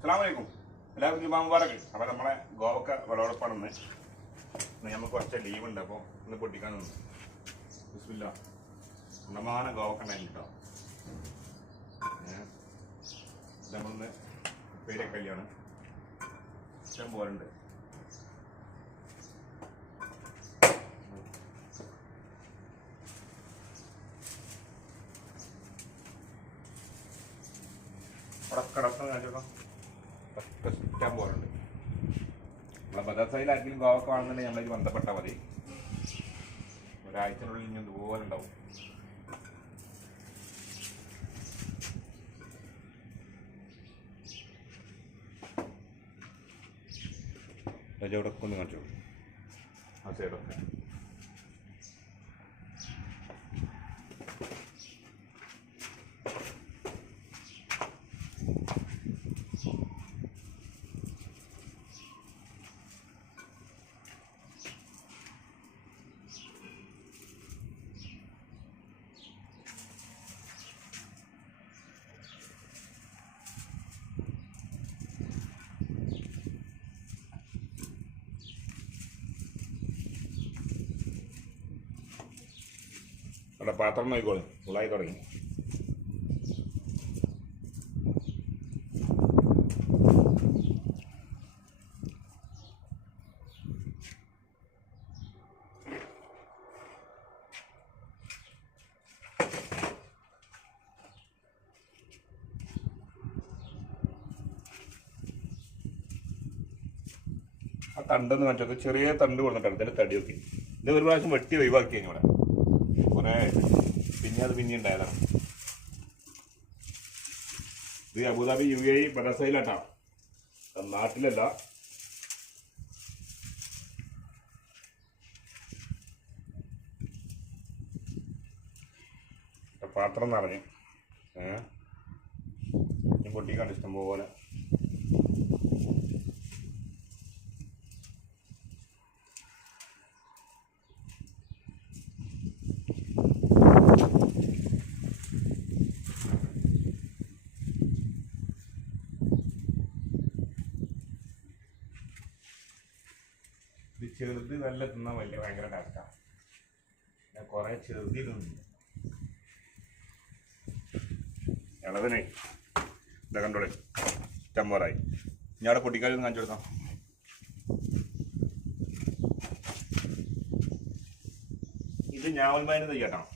അസ്സലാമലൈക്കും. എല്ലാവർക്കും ജുമാ മുബാറക്ക് അപ്പോൾ നമ്മളെ ഗോവക്ക വിളവെടുപ്പാണെന്ന് ഇന്ന്. നമുക്ക് കുറച്ച് ലീവ് ഉണ്ട്. അപ്പോൾ ഇന്ന് പൊട്ടിക്കാൻ നിന്നു. ബിസ്മില്ല. ഉണ്ടമാന ഗോവക്ക ഉണ്ടായിരുന്നു കേട്ടോ നമ്മളിന്ന് പേരെ കല്യാണം. ഇഷ്ടം പോലുണ്ട് അവിടെ കിടക്കുന്ന കാണിച്ചോക്കാം ഒക്കെ ഇഷ്ടം പോലെ ഉണ്ട് ബദാസയിൽ ആർക്കെങ്കിലും ഗോവക്ക വേണമെന്നുണ്ടെങ്കിൽ നമ്മളതിൽ ബന്ധപ്പെട്ടാൽ മതി. ഒരാഴ്ചനുള്ളിൽ ഇനി ഇതുപോലെ ഉണ്ടാവും. രജയോടൊക്കെ ഒന്ന് കാണിച്ചോളൂ ആ സൈഡൊക്കെ അവിടെ പാത്രം നോക്കിക്കോളും. ഫുള്ളായി തുടങ്ങി. ആ തണ്ടെന്ന് കാണിച്ചത് ചെറിയ തണ്ട് കൊണ്ടിട്ടാണ് ഇതിന്റെ തടിയൊക്കെ ഇത് ഒരു പ്രാവശ്യം വെട്ടി ഒഴിവാക്കി കഴിഞ്ഞു ഇവിടെ. കുറെ പിന്നെ അത് പിന്നെ ഉണ്ടായതാണ് ഇത് അബുദാബി യു എ ബനസയിലാട്ടാ നാട്ടിലല്ല. പാത്രം നിറഞ്ഞു. ഏ? പൊട്ടിക്കാണ്ട് ഇഷ്ടം പോലെ. ചെറുത് നല്ല തിന്നാൻ വലിയ ഭയങ്കര ടാസ്റ്റാണ് ഞാൻ കുറേ ചെറുതിരുന്നു ഇളവനെ ഇതാ കണ്ടോളെ ചമ്പോറായി ഞാൻ അവിടെ പൊട്ടിക്കാലി ഒന്ന് കാണിച്ചു കൊടുക്കാം. ഇത് ഞാവൽപായന്റെ തയ്യാട്ടാണ്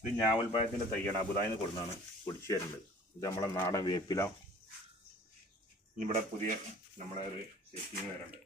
ഇത് ഞാവൽപായത്തിന്റെ തയ്യാണ് അബുദായിൽ നിന്ന് കൊടുത്താണ് പൊടിച്ചു തരുന്നത് ഇത് നമ്മളെ നാടൻ വേപ്പില. ഇവിടെ പുതിയ നമ്മളെ ഒരു സെറ്റിങ് വരുന്നുണ്ട്